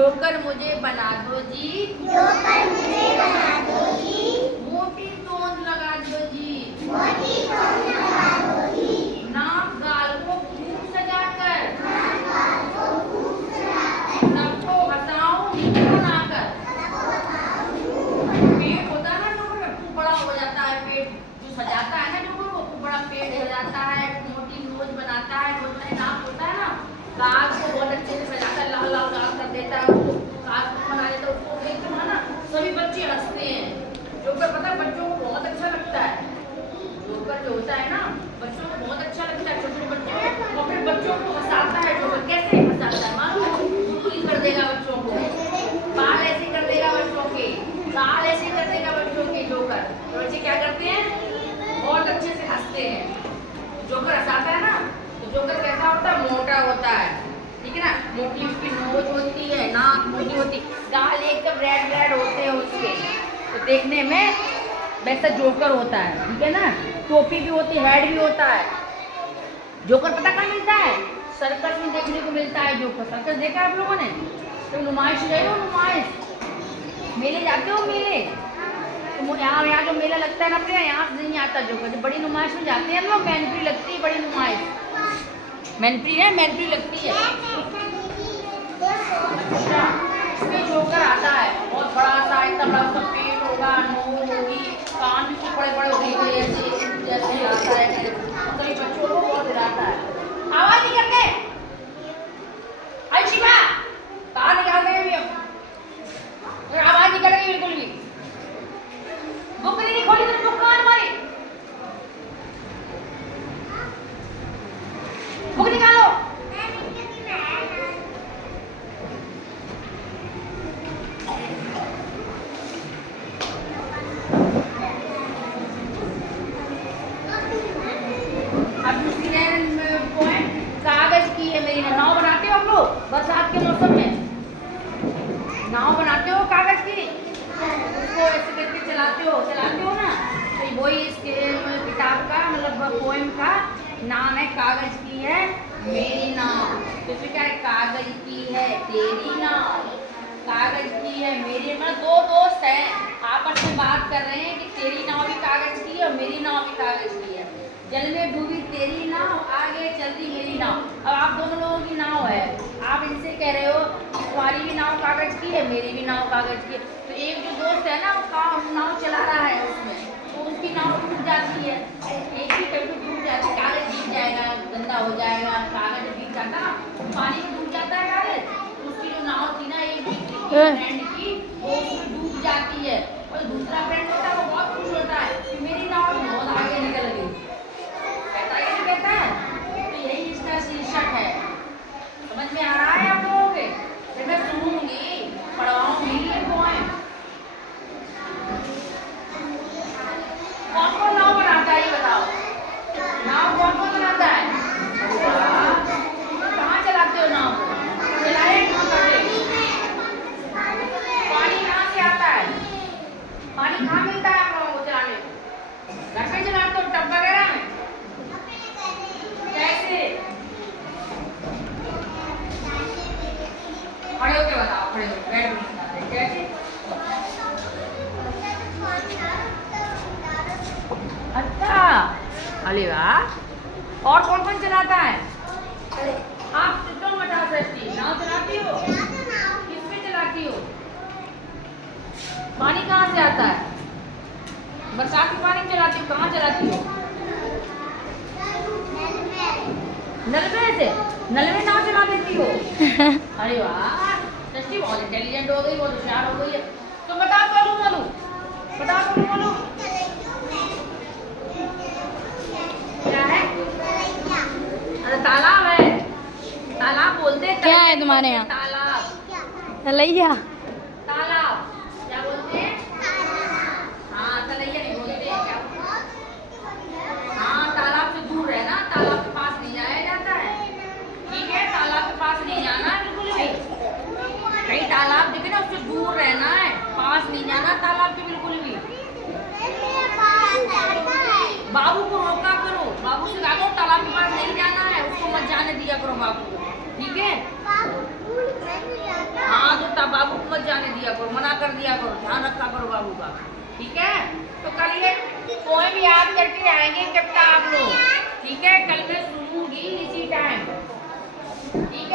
Joker मुझे बना दो जी, जोकर मुझे बना दो जी, मोटी तोंद लगा दो जी, मोटी तोंद लगा दो जी, नाक गाल को खूब सजाकर, नाक गाल को खूब सजाकर, सबको हंसाऊं मुंह बनाकर। सबको हंसाऊं मुंह बनाकर। पेट होता है ना जोकर में, खूब बड़ा हो जाता है पेट, जो सजाता है ना जोकर को, खूब बड़ा पेट हो जाता है, मोटी नोज बनाता है, नोज में नाक होता है ना, काग को बहुत अच्छे से सजाकर लाल लाल लाल कर देता है उसको, काग को बना देता है, उसको देख कर ना सभी बच्चे हंसते हैं। जोकर पता है बच्चों को बहुत अच्छा लगता है, जोकर जो होता है ना बच्चों को बहुत अच्छा लगता है, छोटे बच्चों को, और फिर बच्चों को हंसाता है जोकर। कैसे हंसाता है मालूम, गुलगुली कर देगा बच्चों को, बाल ऐसे कर देगा बच्चों के, गाल ऐसे कर देगा बच्चों के जोकर। तो बच्चे क्या करते हैं, बहुत अच्छे से हंसते हैं। जोकर हंसाता है ना, तो जोकर कैसा होता है, मोटा होता है, ठीक है ना, मोटी उसकी नोज होती है, नाक मोटी होती, गाल एकदम रेड रेड होते हैं उसके, तो देखने में वैसा जोकर होता है, ठीक है ना। टोपी भी होती है, हेड भी होता है। जोकर पता कहाँ मिलता है, सर्कस में देखने को मिलता है जोकर। सर्कस देखा आप लोगों ने, तो नुमाइश गए हो, नुमाइश मेले जाते हो, मेले तो यहाँ जो मेला लगता है ना अपने यहाँ से नहीं आता जोकर, जब बड़ी नुमाइश में जाते हैं हम लोग, मैनप्री लगती है बड़ी नुमाइश, मैनप्री है, मैनप्री लगती है। अच्छा, इसमें जोकर आता है बहुत बड़ा सा, इतना बड़ा उसका पेट होगा, नोज होगी, कान भी खूब बड़े बड़े होंगे, ऐसे जैसे आता है, सभी बच्चों को बहुत हिलाता है। आवाज नहीं करते, आई शिवा बाहर निकाल देंगे भी हम, आवाज नहीं करेंगे बिल्कुल भी। बुक नहीं खोली तो बुक कहाँ हमारी, बुक निकालो। अब दूसरी पोएम कागज की है मेरी नाव। बनाते हो आप लोग बरसात के मौसम में, नाव बनाते हो कागज की, उसको ऐसे करके चलाते हो ना, तो वही इस किताब का मतलब पोएम का नाम है, कागज की है मेरी नाव। तो इसमें क्या है, कागज की है तेरी नाव, कागज की है मेरी, मतलब दो दोस्त हैं आपस में बात कर रहे हैं कि तेरी नाव भी कागज की है और मेरी नाव भी कागज की है। जल में डूबी तेरी नाव, आगे चलती मेरी नाव। अब आप दोनों लोगों की नाव है, आप इनसे कह रहे हो तुम्हारी भी नाव कागज की है, मेरी भी नाव कागज की है। तो एक जो दोस्त है ना वो नाव चला रहा है उसमें, तो उसकी नाव टूट जाती है, एक ही कभी टूट जाती है, कागज भीग जाएगा, गंदा हो जाएगा, कागज भीग जाता ना, पानी में डूब जाता है कागज, तो उसकी जो नाव थी ना एक फ्रेंड की, वो उसमें डूब जाती है, और दूसरा फ्रेंड होता है वो बहुत खुश होता है कि मेरी नाव बहुत आगे निकल गई, कहता है। तो यही इसका शीर्षक है, समझ में आ रहा है आप लोगों के? फिर मैं सुनूंगी, पढ़वाऊंगी ये पोएम। कौन कौन नाव बनाता है ये बताओ, नाव कौन कौन बनाता है? कहाँ चलाते हो नाव को, चलाए कहाँ करते? पानी कहाँ से आता है, पानी कहाँ मिलता है आप लोगों को चलाने को? घर पे चलाते हो टब वगैरह में? कैसे? खड़े होके बताओ, खड़े होके, बैठ के कैसे? अच्छा, अरे वाह। और कौन कौन चलाता है? आप तो मटा सकती, नाव चलाती हो? किस पे चलाती हो? पानी कहाँ से आता है? बरसात के पानी में चलाती हो, कहाँ चलाती हो? नलवे से, नलवे नाव चला देती हो? अरे वाह, सच्ची बहुत इंटेलिजेंट हो गई, बहुत होशियार हो गई है। तो बताओ बोलू बोलू, बताओ बोलू बोलू, क्या है? अरे तालाब है, तालाब बोलते हैं। क्या है तुम्हारे यहाँ? तालाब, तलैया। तालाब क्या बोलते हैं? हाँ तलैया नहीं बोलते हैं, क्या? हाँ तालाब से दूर रहना, तालाब के पास नहीं जाया जाता है, ठीक है, तालाब के पास नहीं जाना है बिल्कुल भी, कहीं तालाब दिखे ना उससे दूर रहना है, पास नहीं जाना तालाब के बिल्कुल भी। बाबू को रोका करो, बाबू से कहा करो तालाब के पास नहीं जाना है, उसको मत जाने दिया करो बाबू को, ठीक है? हाँ तो करो, मना कर दिया करो, ध्यान रखा करो बाबू का, ठीक है। तो कल ये पोएम याद करके आएंगे जब तक आप लोग, ठीक है। कल मैं सुनूंगी इसी टाइम, ठीक